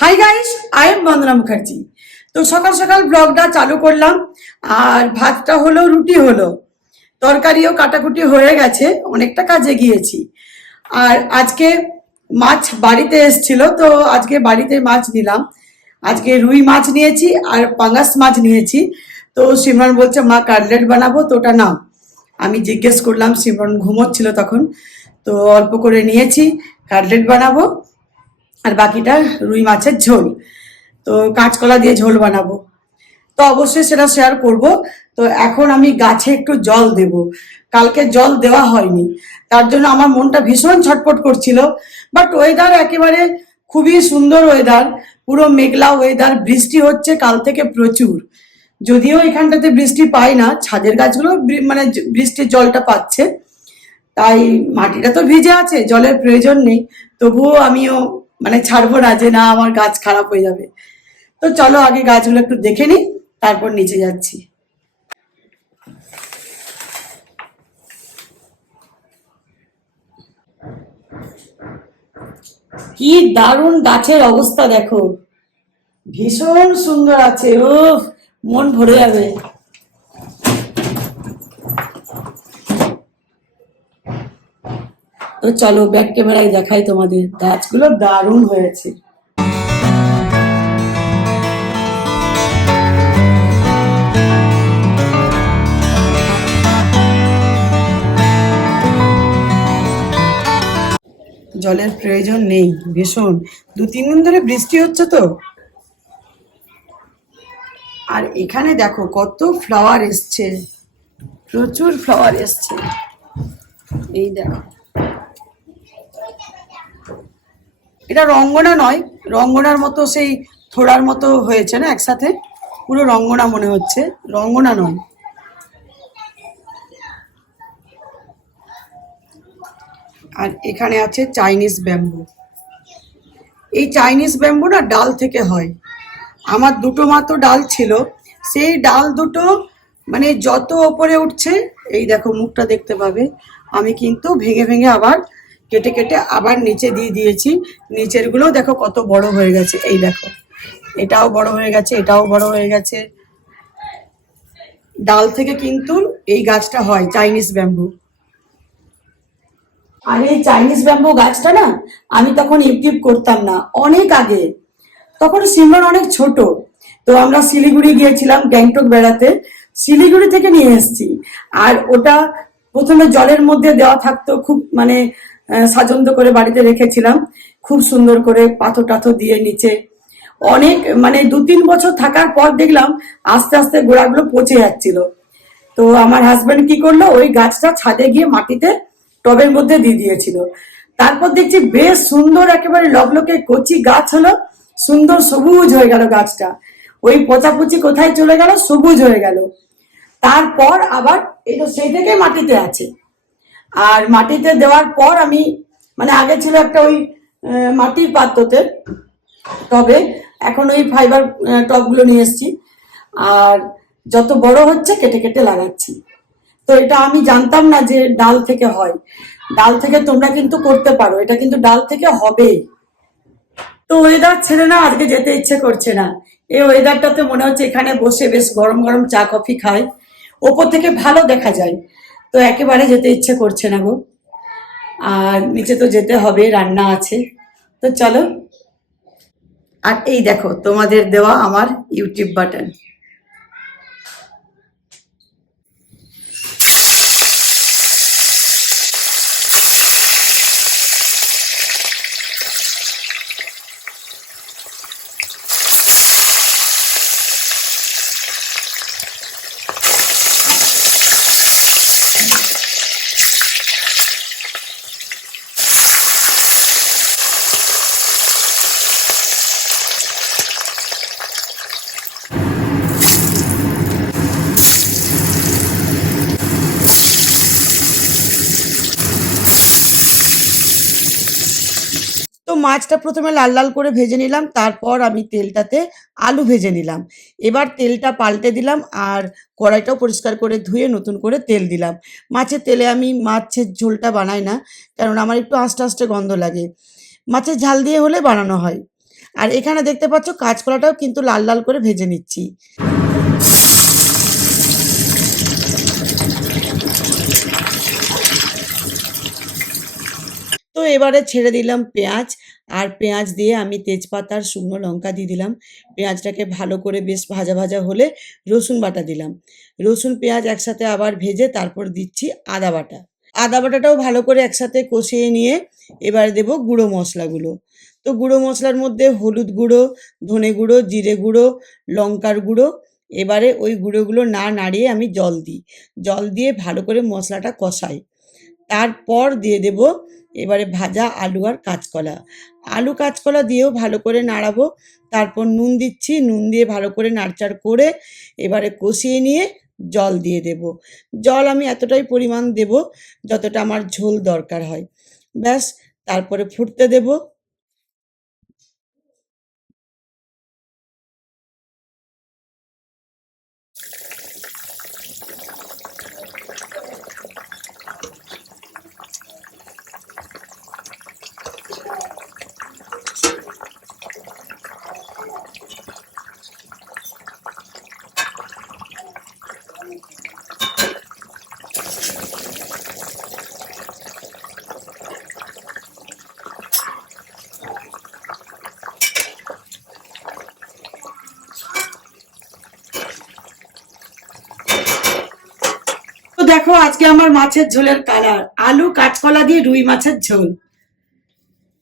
Hi guys, I am বন্দনা মুখার্জি। তো সকাল সকাল ব্লগটা চালু করলাম। আর ভাতটা হলো, রুটি হলো, তরকারিও কাটাকুটি হয়ে গেছে, অনেকটা কাজে গিয়েছি। আর আজকে মাছ বাড়িতে এসছিল, তো আজকে বাড়িতে মাছ নিলাম। আজকে রুই মাছ নিয়েছি আর পাঙ্গাস মাছ নিয়েছি। তো সিমরন বলছে মা কাটলেট বানাবো, তো ওটা নাও। আমি জিজ্ঞেস করলাম, সিমরন ঘুমোচ্ছিল তখন, তো অল্প করে নিয়েছি, কাটলেট বানাবো। আর বাকিটা রুই মাছের ঝোল, তো কাঁচকলা দিয়ে ঝোল বানাবো। তো অবশ্যই সেটা শেয়ার করব। তো এখন আমি গাছে একটু জল দেব। কালকে জল দেওয়া হয়নি, তার জন্য আমার মনটা ভীষণ ছটফট করছিল। বাট ওয়েদার একেবারে খুবই সুন্দর ওয়েদার, পুরো মেঘলা ওয়েদার, বৃষ্টি হচ্ছে কাল থেকে প্রচুর। যদিও এখানটাতে বৃষ্টি পাই না, ছাদের গাছগুলো মানে বৃষ্টির জলটা পাচ্ছে। তাই মাটিটা তো ভিজে আছে, জলের প্রয়োজন নেই। তবুও আমিও মানে ছাড়বো না যে না আমার গাছ খারাপ হয়ে যাবে। তো চলো আগে গাছগুলো একটু দেখে নিই, তারপর নিচে যাচ্ছি। কি দারুণ গাছের অবস্থা দেখো, ভীষণ সুন্দর আছে। ও, মন ভরে যাবে। তো চলো ব্যাক ক্যামেরায় দেখাই তোমাদের, গাছগুলো দারুণ হয়েছে। জলের প্রয়োজন নেই ভীষণ, 2-3 দিন ধরে বৃষ্টি হচ্ছে তো। আর এখানে দেখো কত ফ্লাওয়ার এসছে, প্রচুর ফ্লাওয়ার এসছে। এই দেখো, এটা রঙ্গনা নয়, রঙ্গনার মতো সেই থোড়ার মতো হয়েছে না একসাথে, পুরো রঙ্গনা মনে হচ্ছে, রঙ্গনা নয়। আর এখানে আছে চাইনিজ ব্যাম্বু। এই চাইনিজ ব্যাম্বু না ডাল থেকে হয়। আমার দুটো মাত্র ডাল ছিল, সেই ডাল দুটো মানে যত ওপরে উঠছে, এই দেখো মুখটা দেখতে পাবে, আমি কিন্তু ভেঙে ভেঙে আবার কেটে কেটে আবার নিচে দিয়ে দিয়েছি। নিচের গুলো দেখো কত বড় হয়ে গেছে, এই দেখো এটাও বড় হয়ে গেছে, এটাও বড় হয়ে গেছে। ডাল থেকে কিন্তু এই গাছটা হয়, চাইনিজ ব্যাম্বু। আর এই চাইনিজ ব্যাম্বু গাছটা না, আমি তখন ইউটিউব করতাম না, অনেক আগে, তখন সিমরন অনেক ছোট। তো আমরা শিলিগুড়ি গিয়েছিলাম গ্যাংটক বেড়াতে, শিলিগুড়ি থেকে নিয়ে এসেছি। আর ওটা প্রথমে জলের মধ্যে দেওয়া থাকতো, খুব মানে সাজন্ত করে বাড়িতে রেখেছিলাম, খুব সুন্দর করে পাথর টাথর দিয়ে নিচে। অনেক মানে 2-3 বছর থাকার পর দেখলাম আস্তে আস্তে গোড়াগুলো পচে যাচ্ছিল। তো আমার হাজবেন্ড কি করলো, ওই গাছটা ছাদে গিয়ে মাটিতে টবের মধ্যে দিয়ে দিয়েছিল। তারপর দেখছি বেশ সুন্দর একেবারে লকলকে কচি গাছ হলো, সুন্দর সবুজ হয়ে গেল গাছটা। ওই পচাপচি কোথায় চলে গেল, সবুজ হয়ে গেল। তারপর আবার এই তো সেই থেকে মাটিতে আছে। আর মাটিতে দেওয়ার পর আমি মানে আগে ছিল একটা ওই মাটির পাত্রতে, টবে, এখন ওই ফাইবার টবগুলো নিয়ে এসেছি। আর যত বড় হচ্ছে কেটে কেটে লাগাচ্ছি। তো এটা আমি জানতাম না যে ডাল থেকে হয়। ডাল থেকে তোমরা কিন্তু করতে পারো, এটা কিন্তু ডাল থেকে হবেই। তো ওয়েদার ছেড়ে না আজকে যেতে ইচ্ছে করছে না। এই ওয়েদারটাতে মনে হচ্ছে এখানে বসে বেশ গরম গরম চা কফি খাই, ওপর থেকে ভালো দেখা যায়। তো একেবারে যেতে ইচ্ছে করছে না গো। আর নিচে তো যেতে হবে, রান্না আছে। তো চলো। আর এই দেখো তোমাদের দেওয়া আমার ইউটিউব বাটন। তো মাছটা প্রথমে লাল লাল করে ভেজে নিলাম, তারপর আমি তেলটাতে আলু ভেজে নিলাম। এবার তেলটা পাল্টে দিলাম আর কড়াইটাও পরিষ্কার করে ধুয়ে নতুন করে তেল দিলাম। মাছের তেলে আমি মাছের ঝোলটা বানাই না, কারণ আমার একটু আস্তে আস্তে গন্ধ লাগে। মাছের ঝাল দিয়ে হলে বানানো হয়। আর এখানে দেখতে পাচ্ছ কাঁচকলাটাও কিন্তু লাল লাল করে ভেজে নিচ্ছি। তো এবারে ছেড়ে দিলাম পেঁয়াজ, আর পেঁয়াজ দিয়ে আমি তেজপাতা আর শুকনো লঙ্কা দিয়ে দিলাম। পেঁয়াজটাকে ভালো করে বেশ ভাজা ভাজা হলে রসুন বাটা দিলাম। রসুন পেঁয়াজ একসাথে আবার ভেজে তারপর দিচ্ছি আদা বাটা। আদা বাটাটাও ভালো করে একসাথে কষিয়ে নিয়ে এবারে দেবো গুঁড়ো মশলাগুলো। তো গুঁড়ো মশলার মধ্যে হলুদ গুঁড়ো, ধনে গুঁড়ো, জিরে গুঁড়ো, লঙ্কার গুঁড়ো। এবারে ওই গুঁড়োগুলো না নাড়িয়ে আমি জল দিই। জল দিয়ে ভালো করে মশলাটা কষাই। তারপর দিয়ে দেব এবারে ভাজা আলু আর কাঁচকলা। আলু কাঁচকলা দিয়েও ভালো করে নাড়াবো। তারপর নুন দিচ্ছি, নুন দিয়ে ভালো করে নাড়চাড় করে এবারে কষিয়ে নিয়ে জল দিয়ে দেব। জল আমি এতটাই পরিমাণ দেব যতটা আমার ঝোল দরকার হয়। ব্যাস, তারপরে ফুটতে দেব। তো দেখো আজকে আমার মাছের ঝোলের কালার, আলু কাঁচকলা দিয়ে রুই মাছের ঝোল,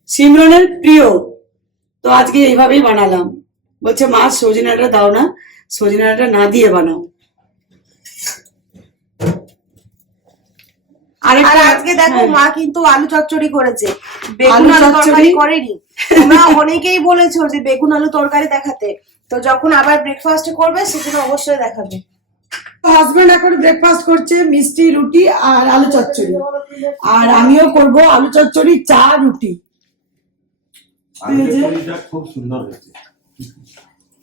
সিমরনের প্রিয়। তো আজকে এইভাবেই বানালাম। বলছে মা সজনে ডাঁটা দাও না, সজনে ডাঁটা না দিয়ে বানাও। আর আজকে দেখো মা কিন্তু আলু চচ্চড়ি করেছে, বেগুন আলু তরকারি করেনি। তোমরা অনেকেই বলেছো যে বেগুন আলু তরকারি দেখাতে, তো যখন আবার ব্রেকফাস্ট করবে সেদিন অবশ্যই দেখাবে। হাজবেন্ড এখন ব্রেকফাস্ট করছে মিষ্টি রুটি আর আলু চচ্চড়ি, আর আমিও করব আলু চচ্চড়ি, চা, রুটি। খুব সুন্দর হয়েছে।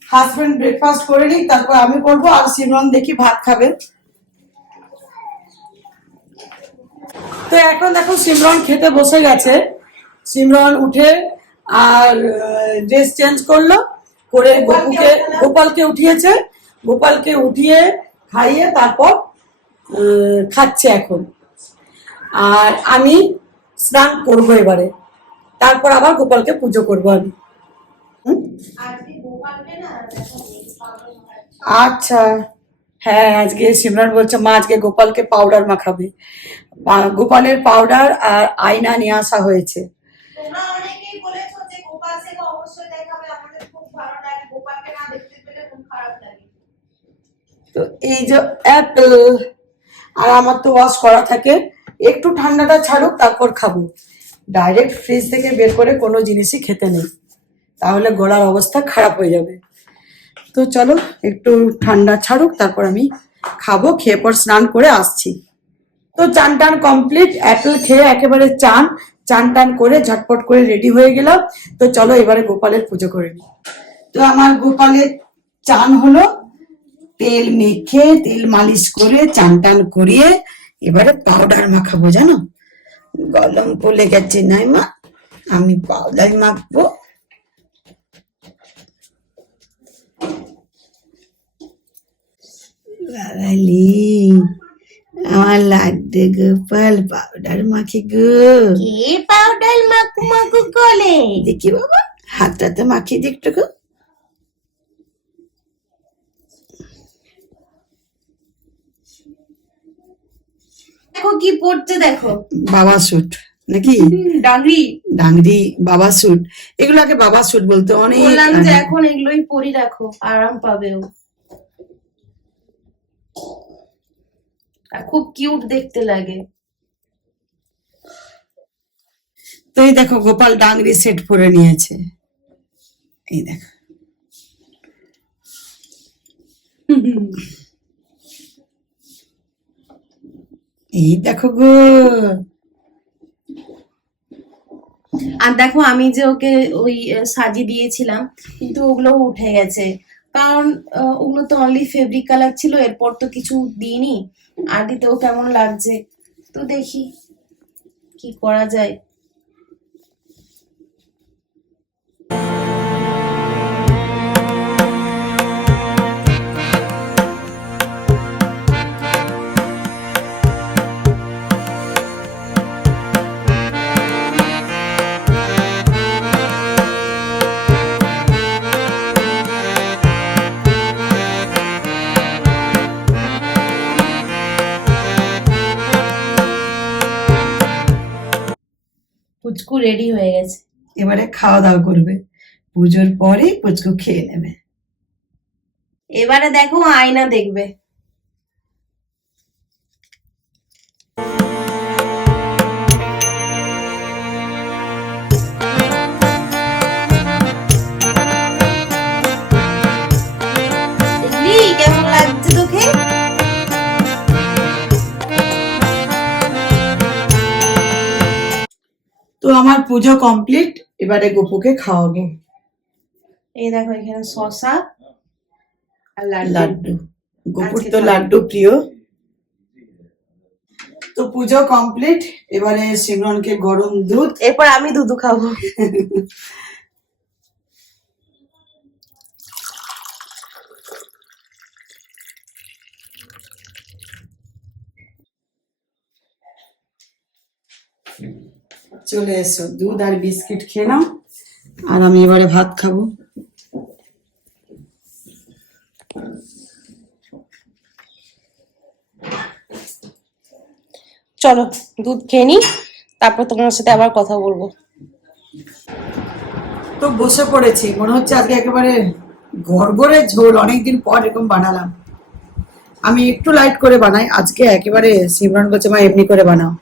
হাজবেন্ড ব্রেকফাস্ট করে নিক, তারপর আমি করব, আর সিমরন দেখি ভাত খাবে। তো এখন দেখো সিমরন খেতে বসে গেছে। সিমরন উঠে আর ড্রেস চেঞ্জ করলো, করে গোপালকে উঠিয়েছে। গোপালকে উঠিয়ে খাইয়ে তারপর খাচ্ছে এখন। আর আমি স্নান করবো এবারে, তারপর আবার গোপালকে পুজো করবো আমি। আচ্ছা, হ্যাঁ আজকে সিমরান বলছে মা আজকে গোপালকে পাউডার মাখাবে। গোপালের পাউডার আর আয়না নিয়ে আসা হয়েছে। তোমরা অনেকেই বলেছো যে গোপাল সেকে অবশ্যই দেখাবে, আমাদের খুব ভালো লাগে, গোপালকে না দেখতে পেলে খুব খারাপ লাগে। তো এই যে অ্যাপেল, আর আমার তো ওয়াশ করা থাকে, একটু ঠান্ডাটা ছাড়ুক তারপর খাবো। ডাইরেক্ট ফ্রিজ থেকে বের করে কোনো জিনিসই খেতে নেই, তাহলে গলার অবস্থা খারাপ হয়ে যাবে। তো চলো একটু ঠান্ডা ছাড়ুক তারপর আমি খাবো, খেয়ে পর স্নান করে আসছি। তো চান টান কমপ্লিট, অ্যাপেল খেয়ে একেবারে চান টান করে ঝটপট করে রেডি হয়ে গেলাম। তো চলো এবারে গোপালের পুজো করে নিই। তো আমার গোপালের চান হলো, তেল মেখে তেল মালিশ করে চান টান করিয়ে এবারে পাউডার মাখাবো। জানো গলম পড়ে গেছে নাই মা, আমি পাউডার মাখবো। বাবালি আমার লাগবে গোপাল পাউডার মাখি গো। কে পাউডার মাখু মাখু করে? দেখি বাবা হাতটাতে মাখিয়ে দি একটু গো। দেখো কি পড়ছে, দেখো বাবা স্যুট নাকি ডাংরি। ডাংরি বাবা স্যুট, এগুলো আগে বাবা স্যুট বলতো অনেক। বললাম যে এখন এগুলোই পরি, রাখো আরাম পাবেও। আর খুব কিউট দেখতে লাগে। তো এই দেখো গোপাল ডাংরি সেট পরে নিয়েছে, এই দেখো। এই দেখো গো। আর দেখো আমি যে ওকে ওই সাজিয়ে দিয়েছিলাম, কিন্তু ওগুলো উঠে গেছে, কারণ ওগুলো তো অনলি ফেব্রিক কালার ছিল, এরপর তো কিছু দিইনি। আর দিতেও কেমন লাগছে, তো দেখি কি করা যায়। রেডি হয়ে গেছে। এবারে খাওয়া দাওয়া করবে, পুজোর পরে পুচকু খেয়ে নেবে। এবারে দেখো আয়না দেখবে। দেখলি কেমন লাগছে তোকে? তো আমার পুজো কমপ্লিট, এবারে গোপুকে খাওয়াবো। এই দেখো এখানে শসা আর লাড্ডু, গোপুর তো লাড্ডু প্রিয়। তো পুজো কমপ্লিট, এবারে সিমরনকে গরম দুধ, এরপর আমি দুধু খাবো। চলে এসো, দুধ আর বিস্কিট খেয়ে নাও, আর আমি এবারে ভাত খাবো। চলো দুধ খেয়ে নি, তারপর তোমার সাথে আবার কথা বলবো। তো বসে পড়েছি, মনে হচ্ছে আজকে একেবারে গড়গড়ে ঝোল, অনেকদিন পর এরকম বানালাম। আমি একটু লাইট করে বানাই, আজকে একেবারে সিমরন বলছে মা এমনি করে বানাও।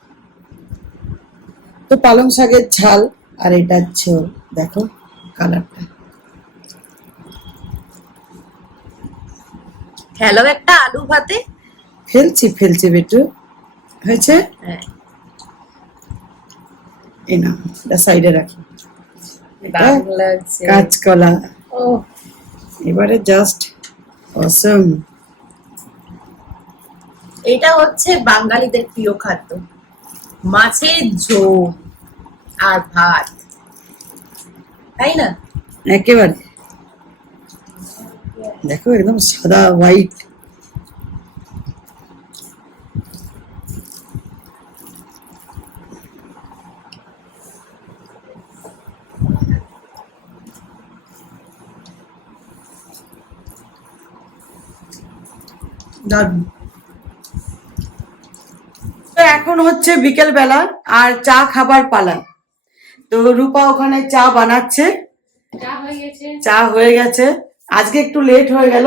তো পালং শাকের ঝাল আর এটা ঝোল, দেখো কালারটা। হ্যালো একটা আলু ভাতে। ফেলছি বেটু, হয়েছে? হ্যাঁ এই না, এটা সাইডে রাখি। দারুণ লাগছে। কাঁচকলা, ও এবারে জাস্ট অসম। এটা হচ্ছে বাঙালিদের প্রিয় খাদ্য, মাছের ঝোল আর ভাত, তাই না? একেবারে দেখো একদম সাদা হোয়াইট। দারুণ। তো এখন হচ্ছে বিকেল বেলা আর চা খাবার পালা। তো রূপা ওখানে চা বানাচ্ছে, চা হয়ে গেছে। আজকে একটু লেট হয়ে গেল,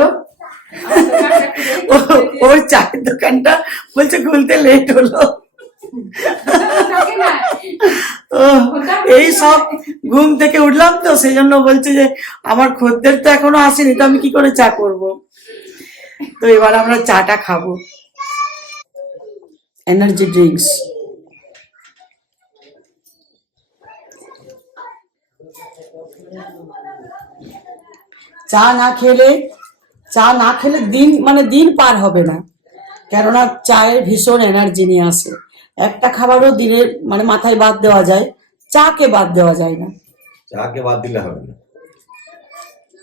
ওর চায়ের দোকানটা বলছে খুলতে লেট হলো। ও, এই সব ঘুম থেকে উঠলাম তো সেই জন্য বলছে যে আমার খদ্দের তো এখনো আসেনি, তো আমি কি করে চা করব। তো এবার আমরা চাটা খাবো, এনার্জি ড্রিঙ্কস। চা না খেলে দিন মানে দিন পার হবে না, কেননা চায়ের ভীষণ এনার্জি নিয়ে আসে। একটা খাবারও দিনের মানে মাথায় বাদ দেওয়া যায়, চাকে বাদ দেওয়া যায় না। চাকে বাদ দিলে হবে না,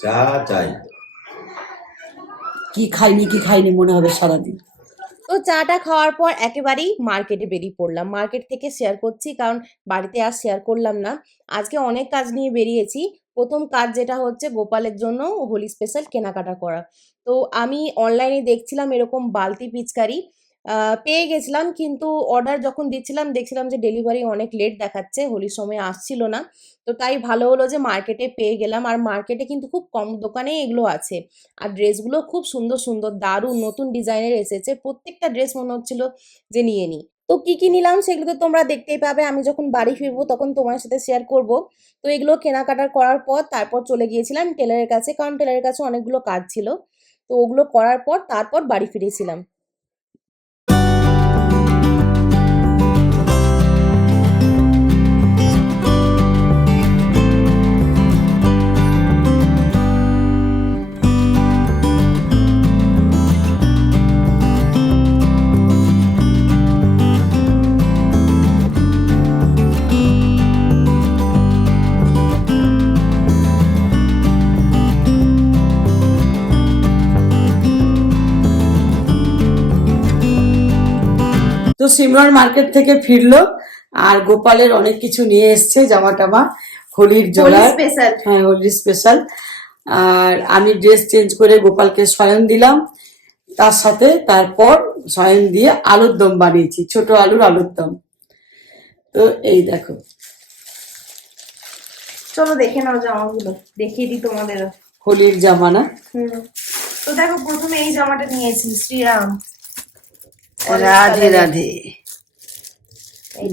চা চাই। কি খাইনি মনে হবে সারাদিন। তো চাটা খাওয়ার পর একেবারেই মার্কেটে বেরিয়ে পড়লাম। মার্কেট থেকে শেয়ার করছি কারণ বাড়িতে আর শেয়ার করলাম না। আজকে অনেক কাজ নিয়ে বেরিয়েছি। প্রথম কাজ যেটা হচ্ছে গোপালের জন্য হোলি স্পেশাল কেনাকাটা করা। তো আমি অনলাইনে দেখছিলাম এরকম বালতি পিচকারি পেয়ে গেছিলাম, কিন্তু অর্ডার যখন দিচ্ছিলাম দেখছিলাম যে ডেলিভারি অনেক লেট দেখাচ্ছে, হোলির সময় আসছিল না। তো তাই ভালো হলো যে মার্কেটে পেয়ে গেলাম, আর মার্কেটে কিন্তু খুব কম দোকানেই এগুলো আছে। আর ড্রেসগুলো খুব সুন্দর সুন্দর, দারুণ নতুন ডিজাইনের এসেছে। প্রত্যেকটা ড্রেস মনে হচ্ছিল যে নিয়ে নিই। তো কি কি নিলাম সেগুলো তো তোমরা দেখতেই পাবে, আমি যখন বাড়ি ফিরবো তখন তোমার সাথে শেয়ার করব। তো এগুলো কেনাকাটা করার পর তারপর চলে গিয়েছিলাম টেলারের কাছে, কারণ টেলারের কাছে অনেকগুলো কাজ ছিল। তো ওগুলো করার পর তারপর বাড়ি ফিরেছিলাম। তো সিমরন মার্কেট থেকে ফিরলো, আর গোপালের অনেক কিছু নিয়ে এসছে, জামা টামা হোলির জন্য। হ্যাঁ, হোলির স্পেশাল। আর আমি ড্রেস চেঞ্জ করে গোপালকে শয়ন দিলাম, তার সাথে তারপর শয়ন দিয়ে আলুর দম বানিয়েছি, ছোট আলুর দম। তো এই দেখো, চলো দেখে নাও জামাগুলো, দেখিয়ে দিই তোমাদের। হোলির জামা না? তো দেখো প্রথমে এই জামাটা নিয়েছি, শ্রীরাম। রাধে রাধে,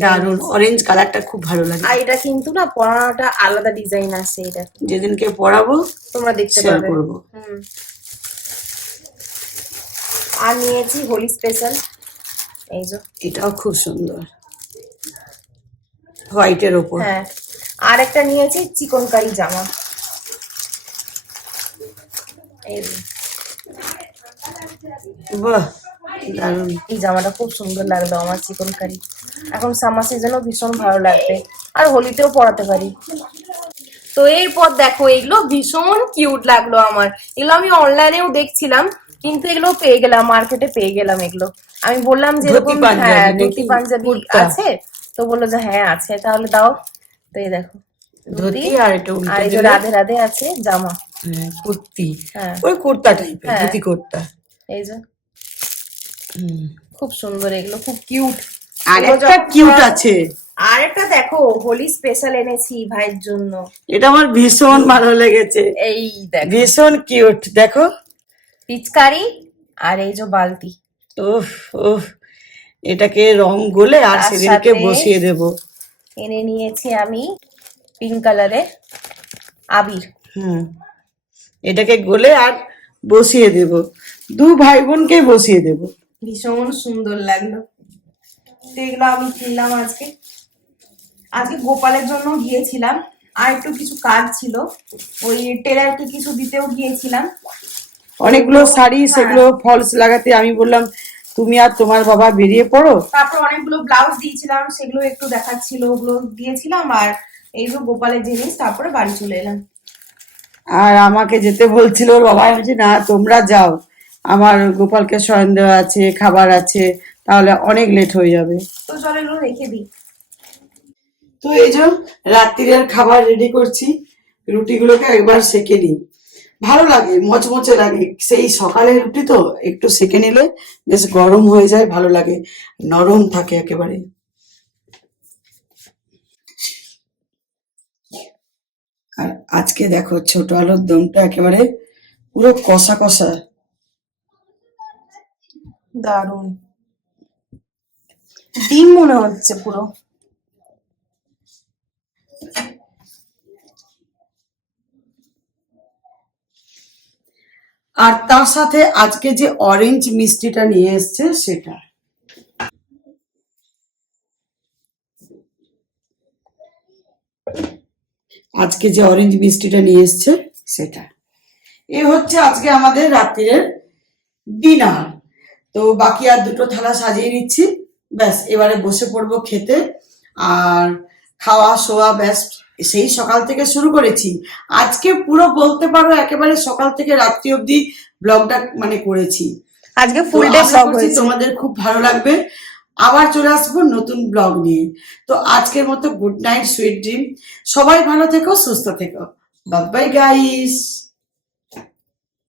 দারুন, অরেঞ্জ কালারটা খুব ভালো লাগে। আর এটা কিন্তু না পরানোটা আলাদা ডিজাইন আছে, এটা যেদিনকে পরাবো তোমরা দেখতে শেয়ার পাবে। করবো। আর নিয়েছি হোলি স্পেশাল, এই যে এটাও খুব সুন্দর, হোয়াইটের ওপর। হ্যাঁ, আর একটা নিয়েছি চিকনকারি জামা, এই যে। বাহ, দারুন। এই জামাটা খুব সুন্দর লাগলো আমার, চিকনকারি। এখন সামার সিজনও ভীষণ ভালো লাগবে, আর হোলিতেও পরাতে পারি। তো এরপর দেখো এগুলো ভীষণ কিউট লাগলো আমার। এগুলো আমি অনলাইনেও দেখছিলাম, কিন্তু এগুলো পেয়ে গেলাম, মার্কেটে পেয়ে গেলাম এগুলো। আমি বললাম যে এরকম, ধুতি পাঞ্জাবি হ্যাঁ নাকি ধুতি পাঞ্জাবি কুর্তা? আছে, তো বললো যে হ্যাঁ আছে, তাহলে দাও। তো এই দেখো ধুতি আর এটা আর উল্টে এই যে দিলে রাধে রাধে আছে জামা। কুর্তি, হ্যাঁ ওই কুর্তা টাইপের, হ্যাঁ। ধুতি কুর্তা। এই যে খুব সুন্দর, এগুলো খুব কিউট। আর একটা কিউট আছে, আর একটা দেখো হোলি স্পেশাল এনেছি ভাইয়ের জন্য, এটা আমার ভীষণ ভালো লেগেছে, এই দেখো ভীষণ কিউট। দেখো পিচকারি আর এই যে বালতি, উফ উফ, এটাকে রং গলে আর তার সেদিনকে সাথে বসিয়ে দেব। এনে নিয়েছি আমি পিঙ্ক কালারের আবির। এটাকে গলে আর বসিয়ে দেব, দু ভাই বোনকে বসিয়ে দেব। ভীষণ সুন্দর লাগলো। তো এগুলো আমি কিনলাম আজকে। আজকে গোপালের জন্য গিয়েছিলাম, আর একটু কিছু কাজ ছিল, ওই টেলারকে কিছু দিতেও গিয়েছিলাম। অনেকগুলো শাড়ি, সেগুলো ফলস লাগাতে আমি বললাম তুমি আর তোমার বাবা বেরিয়ে পড়ো। তারপর অনেকগুলো ব্লাউজ দিয়েছিলাম, সেগুলো একটু দেখাচ্ছিল, ওগুলো দিয়েছিলাম। আর এই যে গোপালের জিনিস, তারপরে বাড়ি চলে এলাম। আর আমাকে যেতে বলছিল ওর বাবা, আমি বলছি না তোমরা যাও, আমার গোপালকে শয়ন দেওয়া আছে, খাবার আছে, তাহলে অনেক লেট হয়ে যাবে। তো চলো এগুলো রেখে দিই। তো এই যে রাত্রিরের খাবার রেডি করছি, রুটিগুলোকে একবার সেকে নিই, ভালো লাগে, মচমচে লাগে। সেই সকালের রুটি তো একটু সেকে নিলে বেশ গরম হয়ে যায়, ভালো লাগে, নরম থাকে একেবারে। আর আজকে দেখো ছোট আলুর দমটা একেবারে পুরো কষা কষা, দারুন, ডিম মনে হচ্ছে পুরো। আর তার সাথে আজকে যে অরেঞ্জ মিষ্টিটা নিয়ে এসছে সেটা। আজকে যে অরেঞ্জ মিষ্টিটা নিয়ে এসছে সেটা। এ হচ্ছে আজকে আমাদের রাত্রিরের ডিনার। তো বাকি আর দুটো থালা সাজিয়ে নিচ্ছি, ব্যাস এবারে বসে পড়বো খেতে। আর খাওয়া শোয়া ব্যাস সেই সকাল থেকে শুরু করেছি, আজকে পুরো বলতে পারো একেবারে সকাল থেকে রাত্রি অবধি ব্লগটা মানে করেছি। আজকে তো ফুল ডে আশা ব্লগ করছি হয়েছে। তোমাদের খুব ভালো লাগবে। আবার চলে আসবো নতুন ব্লগ নিয়ে। তো আজকের মতো গুড নাইট, সুইট ড্রিম। সবাই ভালো থেকো, সুস্থ থেকো। Bye bye guys.